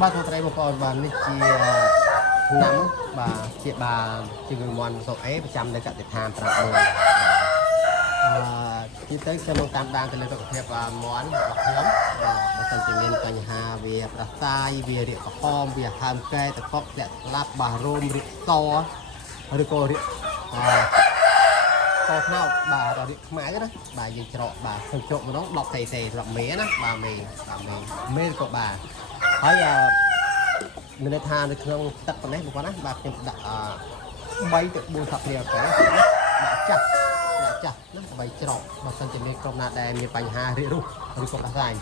បាទថ្ងៃបងប្អូនបាទនេះជាឆ្នាំបាទជាជំងឺមន់សុកអេប្រចាំនៅកសិដ្ឋានប្រាប់មួយទីទៅខ្ញុំមកតាមដានទៅលើសុខភាពមន់របស់ខ្ញុំបើសិនជាមានបញ្ហាវាប្រសាយវារាកក្រហមវាហើមកែតកប់លាក់ស្លាប់បាទរោមរាកសឬក៏រាកតថ្នោតបាទរាកខ្មៅណាបាទយើងច្រកបាទខ្ញុំជក់ម្ដង10 cc ស្រាប់មេណាបាទមេក៏បាទហើយមានន័យថានៅក្នុងទឹកប៉ុណ្ណេះបងប្អូនណាបាទខ្ញុំដាក់3 ទៅ 4 ថប់គ្នាអូខេដាក់ចាស់ណាដើម្បីច្រកបើសិនជាមានក្រុមណាដែលមានបញ្ហារាករូសឬក៏ប្រសាយ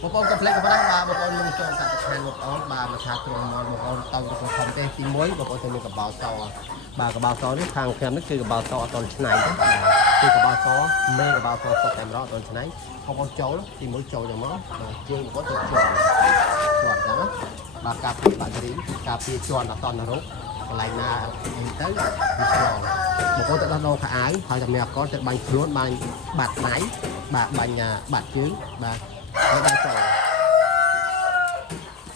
បងប្អូនកុំភ្លេចបងប្អូនណាបាទបងប្អូននឹងចូលកសិដ្ឋានបងប្អូនបាទមកថាក្រុមមកបងប្អូនតោឬក៏ខំទេទី1បងប្អូនទៅមានកបោសបាទកបោសនេះខាងខ្ញុំនេះគឺកបោសអត់ទាន់ឆ្នៃទេបាទគឺកបោសមេកបោសសុទ្ធតែម្ដងអត់ទាន់ឆ្នៃបងប្អូនចូលទី1ចូលយ៉ាងមកបាទជើងបងប្អូនទៅជាប់ចឹងណាបាទការពារបាក់តេរីការពារជន់អត់តនរោគកន្លែងណាទៅវាឆ្លងបងប្អូនទៅដោះដូរខោអាវហើយតែមានអកលទៅបាញ់ខ្លួនបាញ់បាត់ដៃបាទបាញ់បាត់ជើងបាទហើយដាក់ចូល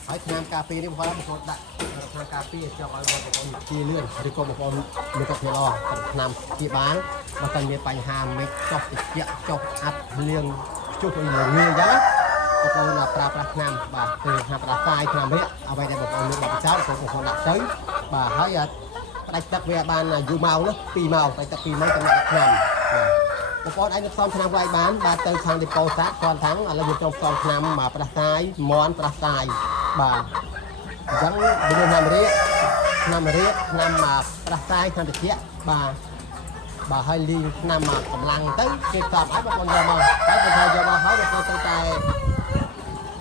ហើយថ្នាំការពារនេះបងប្អូនដាក់ថ្នាំការពារចង់ឲ្យបងប្អូនជាលឿនឬក៏បងប្អូនមានទឹកល្អថ្នាំជាបានបើតែមានបញ្ហាមេឃចុះតិចចុះអាប់លៀងជុះទៅងាយអញ្ចឹងណាបងប្អូនប្រើប្រាស់ថ្នាំបាទគឺថ្នាំប្រាសាយថ្នាំរាកអ្វីដែលបងប្អូនមានបទពិសោធន៍បងប្អូនដាក់ទៅបាទហើយផ្ដាច់ទឹកវាបានយូរម៉ោងនោះ2ម៉ោងផ្ដាច់ទឹក2ម៉ោងទៅដាក់ថ្នាំបាទបងប្អូនអាចផ្សំថ្នាំវាយបានបាទទៅខាងឌីប៉ូសាក់គាត់ថាំងឥឡូវយើងចូលផ្សំថ្នាំបាទប្រាសាយមន់ប្រាសាយបាទអញ្ចឹងវាមានថ្នាំរាកថ្នាំប្រាសាយថ្នាំតិចបាទហើយលីងថ្នាំកម្លាំងទៅគេស្បឲ្យបងប្អូនយកមកហើយបើថាយកមកហើយបងប្អូនទៅតែ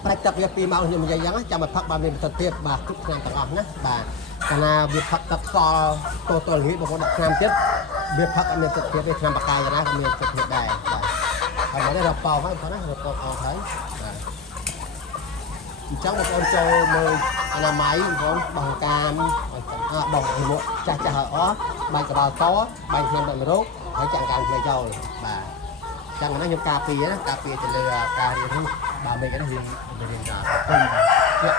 ប្រាច់ទឹកវា2ម៉ោងខ្ញុំនិយាយអញ្ចឹងចាំមកផឹកបានមានប្រសិទ្ធភាពបាទគ្រប់ថ្នាំទាំងអស់ណាបាទកាលណាវាផឹកទឹកសល់ទល់ងាយបងប្អូនដាក់ថ្នាំចិត្តវាផឹកអត់មានប្រសិទ្ធភាពទេថ្នាំបកាយណាក៏មានប្រសិទ្ធភាពដែរបាទហើយមកនេះរប៉ោហើយបងប្អូនណារប៉ោអស់ហើយបាទអញ្ចឹងបងប្អូនចូលមើលអនាម័យបងប្អូនបង្កាមបងមកចាស់ឲ្យអស់បាញ់កបោតបាញ់ខ្ញុំដល់រោគហើយចាក់កាំផ្លេចូលបាទចឹងណាខ្ញុំការពារទៅលើការរៀនរូបបាទមេឃនេះរៀនការពេញជា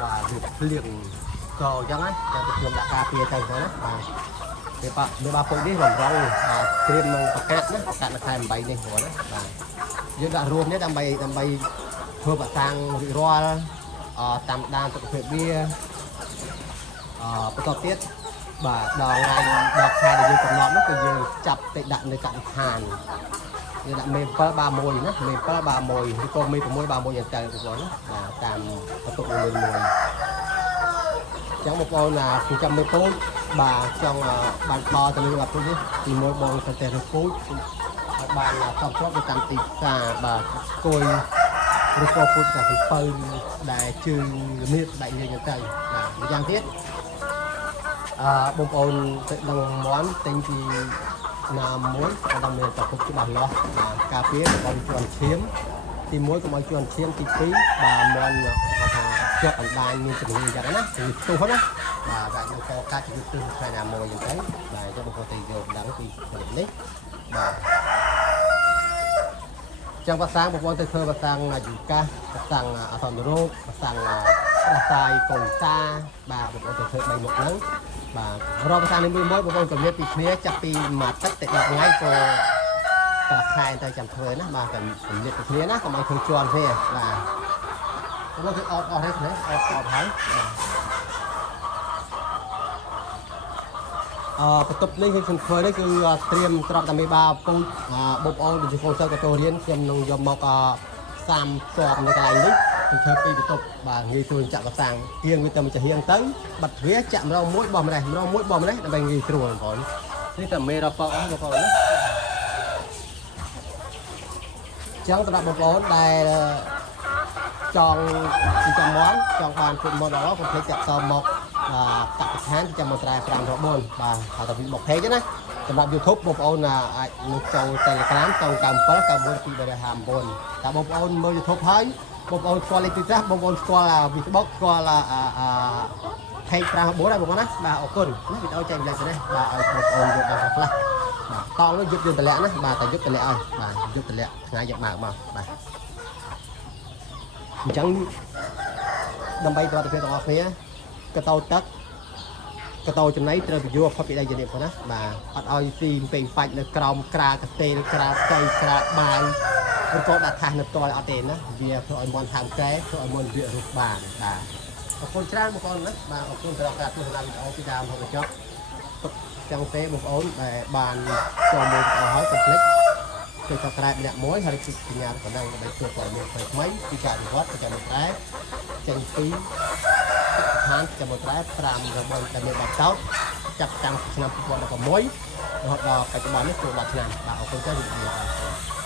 បាទវាភ្លៀងក៏អញ្ចឹងណាចាំទៅខ្ញុំដាក់ការពារទៅហ្នឹងណាបាទវាបាទពុកនេះបំរុងត្រៀមនឹងប្រកាសណាប្រកាសនៅខែ8នេះព្រោះណាបាទយើងដាក់រួមនេះដើម្បីធ្វើប្រតាំងរៀបរាល់តាមដានសុខភាពវាបន្តទៀតបាទដល់ខែដែលយើងកំណត់នោះគឺយើងចាប់ទៅដាក់នៅកសិដ្ឋានយើងដាក់មេ7 31ណាមេ7 31ឬក៏មេ6 31យ៉ាងទៅបងប្អូនណាបាទតាមបន្ទុកមួយចឹងបងប្អូនគឺចាំមើលពូជបាទចង់បានផលទៅលើពូជនេះទី1បងទៅតែរពូជឲ្យបានសំស្របទៅតាមទីផ្សារបាទគួយឬក៏ពូជកាសំពៅដែលជើងល្មៀតដាច់លេងទៅបាទម្យ៉ាងទៀតបងប្អូនទៅដឹងមន់ទិញពីណាមួយក៏ต้องមានប្រភពច្បាស់លាស់ការពារកុំជន់ឈាមទី1កុំឲ្យជន់ឈាមទី2បាទមន់ថាជាប់អណ្ដាញមានជំងឺអញ្ចឹងណាជំងឺផ្ទុះណាបាទដាក់នៅកកាត់ជំងឺផ្ទុះផ្នែកណាមួយអញ្ចឹងបាទអញ្ចឹងបងប្អូនទៅយកដឹងពីផលិតនេះបាទចឹងភាសាបងប្អូនទៅធ្វើភាសាយូកាភាសាអសន្នរោគភាសាប្រាសាយកុយសាបាទបងប្អូនទៅធ្វើ3មុខហ្នឹងបាទរកភាសានេះមួយបងប្អូនជំរាបពីគ្នាចាប់ពីមួយទឹកទៅ10ថ្ងៃក៏ខែទៅចាំធ្វើណាបាទជំរាបពីគ្នាណាកុំឲ្យធ្វើជាន់គ្នាបាទបងប្អូនគឺអត់ហើយណាអត់ហើយបន្ទប់នេះគឺខ្ញុំធ្វើនេះគឺត្រៀមត្រាប់តែមេបាពូជបងប្អូនដូចជាកូនសិស្សក៏ចូលរៀនខ្ញុំនឹងយកមក30ស្ទាប់នៅកន្លែងនេះខ្ញុំធ្វើពីបន្ទប់បាទងាយស្រួលចាក់កសាំងទៀងវាទៅចាហៀងទៅបិទទ្វារចាក់ម្ដងមួយបោះម្ដេះដើម្បីងាយស្រួលបងប្អូននេះតែមេរ៉ាប៉ោអស់បងប្អូនណាចឹងសម្រាប់បងប្អូនដែលចង់ទីចាំមន់ចង់បានពុតមន់ល្អកុំភ្លេចចាក់តមកកសិដ្ឋានចាំមកត្រែ594បាទហើយតែពីមកពេកណាសម្រាប់ YouTube បងប្អូនអាចនឹងចូល Telegram 97 94 2359តែបងប្អូនមើល YouTube ហើយបងប្អូនស្គាល់លេខទូរស័ព្ទបងប្អូនស្គាល់ Facebook ស្គាល់Page 594ហើយបងប្អូនណាបាទអរគុណណាវីដេអូចែកម្លែកទៅនេះបាទឲ្យបងប្អូនយកដល់ខ្លះបាទតោះនោះយកយើងតម្លាក់ណាបាទតែយកតម្លាក់ឲ្យបាទយកតម្លាក់ថ្ងៃយកបើកមកបាទអញ្ចឹង ដើម្បីប្រតិភេទរបស់គ្នាកតោទឹកកតោចំណៃត្រូវពយកផុតពីដៃជំនាញផងណាបាទអត់ឲ្យស៊ីពេញបាច់នៅក្រោមក្រាកតេលក្រាផ្ទៃក្រាបាយឬក៏ដាក់ថាសនៅផ្ទាល់អត់ទេណាវាធ្វើឲ្យមន់ហាំកែធ្វើឲ្យមន់វារុះបានបាទអរគុណច្រើនបងប្អូនណាបាទអរគុណសម្រាប់ការទស្សនាវីដេអូពីដើមរហូតដល់ចប់ចឹងទេបងប្អូនដែលបានចូលមើលវីដេអូហើយកុំភ្លេចជួយ Subscribe ម្នាក់មួយហើយគិតសញ្ញាកណ្ដឹងដើម្បីជួយព័ត៌មានថ្មីៗពីការវិវត្តប្រចាំថ្ងៃចេញពីឋានចាំត្រែ5របស់តែមានបទសោតចាប់តាំងពីឆ្នាំ2016រហូតដល់បច្ចុប្បន្ននេះចូល10ឆ្នាំបាទអរគុណច្រើនជំរាបលា